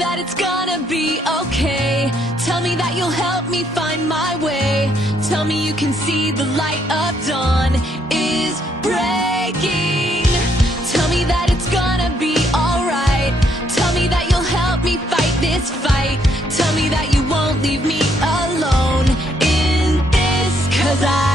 that it's gonna be okay. Tell me that you'll help me find my way. Tell me you can see the light of dawn is breaking. Tell me that it's gonna be alright. Tell me that you'll help me fight this fight. Tell me that you won't leave me alone in this, 'cause I